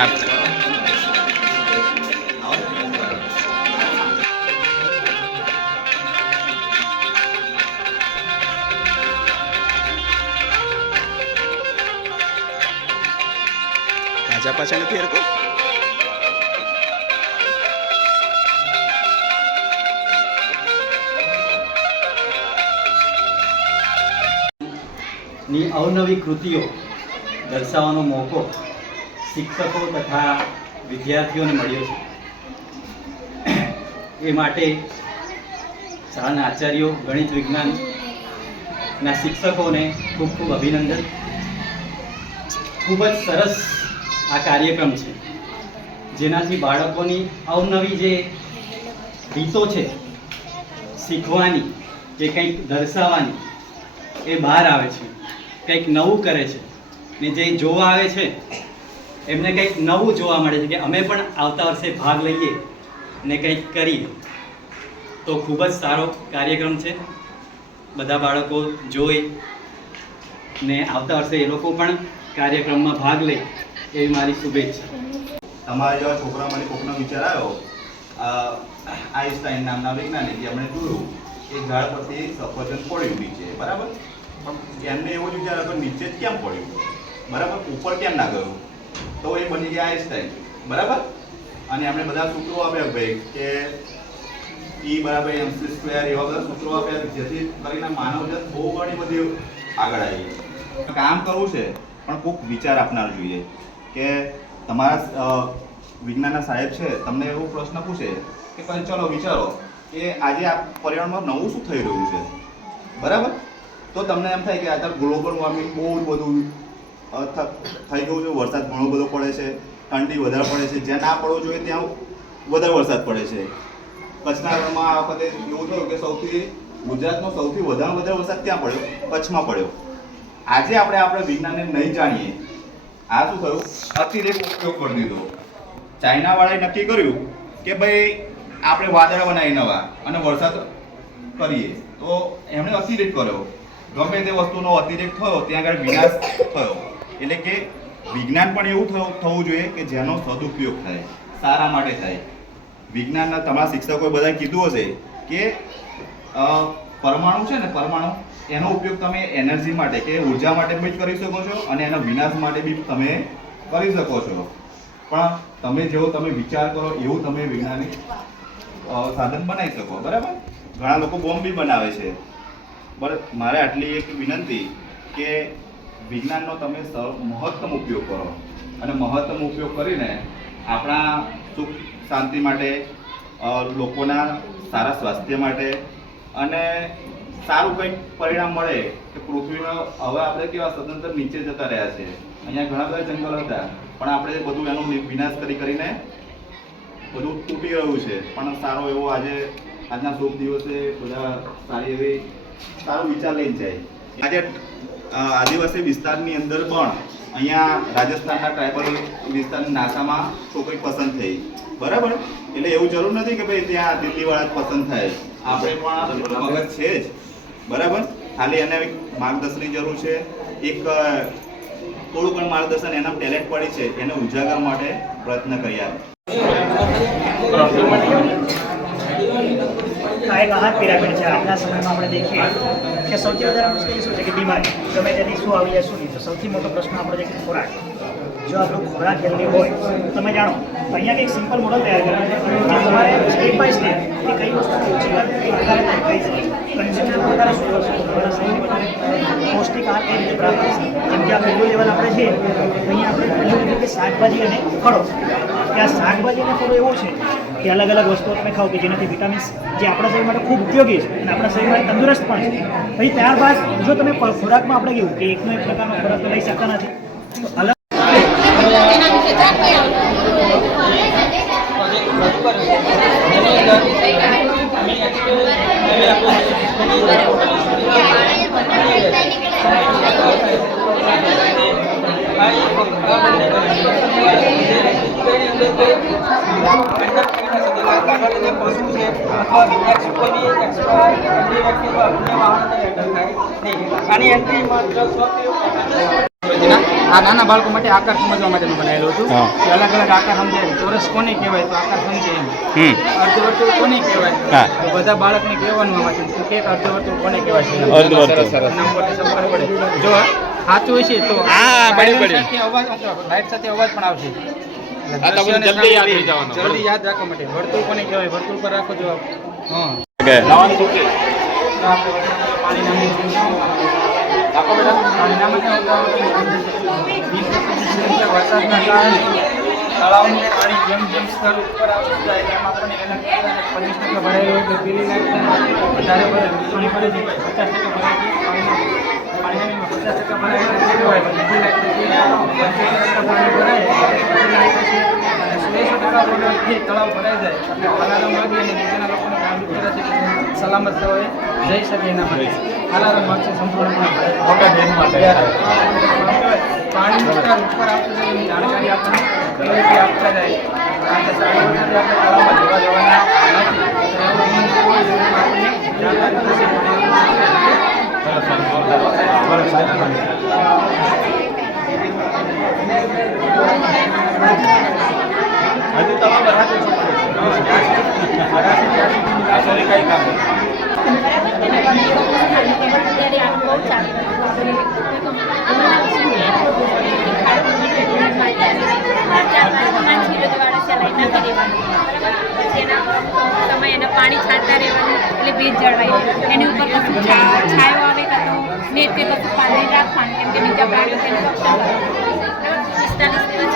પાછા પાછા નથી હરકો ની અવનવી કૃતિઓ દર્શાવવાનો મોકો શિક્ષકો તથા વિદ્યાર્થીઓને મળ્યો છે. એ માટે શાળાના આચાર્યો, ગણિત વિજ્ઞાનના શિક્ષકોને ખૂબ ખૂબ અભિનંદન. ખૂબ જ સરસ આ કાર્યક્રમ છે. જેનાથી બાળકોની અવનવી જે રીતો છે, શીખવાની કે કંઈક દર્શાવવાની, એ બહાર આવે છે, કંઈક નવું કરે છે. ને જે જોવા આવે છે એમને કંઈક નવું જોવા મળે છે કે અમે પણ આવતા વર્ષે ભાગ લઈએ ને કંઈક કરીએ. તો ખૂબ જ સારો કાર્યક્રમ છે. બધા બાળકો જોઈ ને આવતા વર્ષે એ લોકો પણ કાર્યક્રમમાં ભાગ લે એવી મારી શુભેચ્છા. તમારા જેવા છોકરા મને કોકનો વિચાર આવ્યો આઈન્સ્ટાઈન નામના વૈજ્ઞાનિક એમણે જોયું એ ઝાડ પરથી સફરજન પડ્યું નીચે બરાબર? પણ એમને એવો જ વિચાર કે નીચે જ કેમ પડ્યું બરાબર? ઉપર કેમ ના ગયું? તો એ બની ગયા આઈન્સ્ટાઈન. બરાબર? અને એમણે બધા સૂત્રો આપ્યા ભાઈ, કે ઈ બરાબર એમસી સ્ક્વેર એવા બધા સૂત્રો આપ્યા જેથી કરીને માનવજાત બહુ ઘણી બધી આગળ આવી કામ કરવું છે, પણ કોઈક વિચાર આપનાર જોઈએ કે તમારા વિજ્ઞાનના સાહેબ છે, તમને એવો પ્રશ્ન પૂછે કે પછી ચલો વિચારો કે આજે આ પર્યાવરણમાં નવું શું થઈ રહ્યું છે? બરાબર? તો તમને એમ થાય કે અત્યારે ગ્લોબલ વોર્મિંગ બહુ બધું થઈ ગયું છે, વરસાદ ઘણો બધો પડે છે, ઠંડી વધારે પડે છે, જ્યાં ના પડવો જોઈએ ત્યાં વધારે વરસાદ પડે છે. કચ્છના રણમાં આ વખતે એવું થયું કે સૌથી ગુજરાતનો સૌથી વધારે વધારે વરસાદ ક્યાં પડ્યો, કચ્છમાં પડ્યો. આજે આપણે આપણે વિજ્ઞાનને નહીં જાણીએ. આ શું થયું? અતિરેક ઉપયોગ કરી દીધો. ચાઇનાવાળાએ નક્કી કર્યું કે ભાઈ આપણે વાદળ બનાવી નવા અને વરસાદ કરીએ. તો એમણે અતિરેક કર્યો. ગમે તે વસ્તુનો અતિરેક થયો, ત્યાં આગળ વિનાશ થયો. એટલે કે વિજ્ઞાન પણ એવું થવું જોઈએ કે જેનો સદુપયોગ થાય, સારા માટે થાય. વિજ્ઞાનના તમારા શિક્ષકોએ બધાએ કીધું હશે કે પરમાણુ છે ને, પરમાણુ, એનો ઉપયોગ તમે એનર્જી માટે કે ઊર્જા માટે બી કરી શકો છો અને એના વિનાશ માટે બી તમે કરી શકો છો. પણ તમે જેવો તમે વિચાર કરો એવું તમે વૈજ્ઞાનિક સાધન બનાવી શકો, બરાબર? ઘણા લોકો બોમ્બ બી બનાવે છે. બરાબર, મારે આટલી એક વિનંતી કે વિજ્ઞાનનો તમે મહત્તમ ઉપયોગ કરો. અને મહત્તમ ઉપયોગ કરીને આપણા સુખ શાંતિ માટે લોકોના સારા સ્વાસ્થ્ય માટે અને સારું કંઈક પરિણામ મળે કે પૃથ્વીનો હવે આપણે કેવા સ્વતંત્ર નીચે જતા રહ્યા છે અહીંયા ઘણા બધા જંગલ હતા, પણ આપણે બધું એનો વિનાશ કરી કરીને બધું તૂટી રહ્યું છે. પણ સારો એવો આજે, આજના શુભ દિવસે બધા સારી એવી સારો વિચાર લઈને જાય. આજે આદિવાસી વિસ્તારની અંદર પણ અહીંયા રાજસ્થાનના ટ્રાઇબલ વિસ્તારની નાસામાં છોકરી પસંદ થઈ. બરાબર? એટલે એવું જરૂર નથી કે ભાઈ ત્યાં દિલ્હીવાળા જ પસંદ થાય. આપણે પણ મગજ છે જ. બરાબર? ખાલી એને માર્ગદર્શનની જરૂર છે. એક થોડું પણ માર્ગદર્શન એના ટેલેન્ટ પડી છે એને ઉજાગર માટે પ્રયત્ન કરીએ આ એક આહાર પિરામિડ છે. આજના સમયમાં આપણે દેખીએ. કે સૌથી વધારે મુશ્કેલી શું છે કે બીમારી? ગમે તેથી શું આવી જાય, શું નહીં. તો સૌથી મોટો પ્રશ્ન આપણો છે કે ખોરાક. જો આપણો ખોરાક હેલ્ધી હોય, તમે જાણો અહીંયા કંઈક સિમ્પલ મોડલ તૈયાર કર્યું છે. તમારે સ્ટેપ બાય સ્ટેપ કે કઈ વસ્તુ ઓછી કન્ઝ્યુમર વધારે શું કરશે? પૌષ્ટિક આહાર કઈ રીતે પ્રાપ્ત થશે જેમ કે આપણે લેવલ આપણે છે અહીંયા આપણે પહેલું કે શાકભાજી અને ફળો. કે આ શાકભાજી અને ફળો એવું છે કે અલગ અલગ વસ્તુઓ તમે ખાઓ કે જેનાથી વિટામિન્સ જે આપણા શરીર માટે ખૂબ ઉપયોગી છે અને આપણા શરીર માટે તંદુરસ્ત પણ છે. પછી ત્યારબાદ જો તમે ખોરાકમાં આપણે કેવું કે એકનો એક પ્રકારનો ખોરાક લઈ શકતા નથી, તો અલગ આની એન્ટ્રી માત્ર સો આ નાના બાળકો માટે આકાર સમજવા માટે બનાવેલું કે અલગ અલગ આકાર સમજાય. ચોરસ કોને કહેવાય તો આકાર સમજે એમ. અર્ધવર્તુળ કોને. કહેવાય? તો બધા બાળકને કહેવાનું કે અર્ધવર્તુળ કોને કહેવાય છે? અર્ધવર્તુળ. પડે જો સાચું હશે તો અવાજ લાઈટ સાથે અવાજ પણ આવશે. આ તો જલ્દી યાદ થઈ જવાનું. જલ્દી યાદ રાખવા માટે વર્તુળ કોને કહેવાય વર્તુળ પર રાખો જવાબ હા કે તો આપણે વરસાદના પાણીના બેટા વરસાદના કારણે તળાવનું પાણી જેમ જેમ સ્તર ઉપર આવતું જાય તેમ આપણને એના પચીસ ટકા ભરાયેલું હોય તો પેલી લાઈટ વધારે ભરે પાણી ભરે પચાસ ટકા ભરાય પાણીના પચાસ ટકા ભરાય છે તે હોય તો બીજી લાઈટ પંચોતેર ટકા પાણી ભરાય બીજી લાઈટ છે અને ટકા તળાવ ભરાઈ જાય. અને અલાર્મ વાગે અને નીચેના લોકોને કામ સલામત સ્થળોએ જઈ શકે એના માટે. અલાર્મ વાગશે સંપૂર્ણપણે પાણી ઉપર એની જાણકારી આપણને આપતા જાય. કારણ કે આપણે તળાવમાં જવા જવાના નથી. તો એવું નિયમ હોય તો આપણને જાણકારી થશે હજુ તમારે બરાબર છે સોરી કઈ કામ પાણી છાંટતા રહેવાનું, એટલે ભેજ જળવાય. એની ઉપર કશું છાંયો આવે કાં તો નેટ કે કશું પાણી રાખવાનું કેમ કે બીજા પ્રાણીઓ તેને રક્ષણ કરવાનું પિસ્તાલીસ દિવસ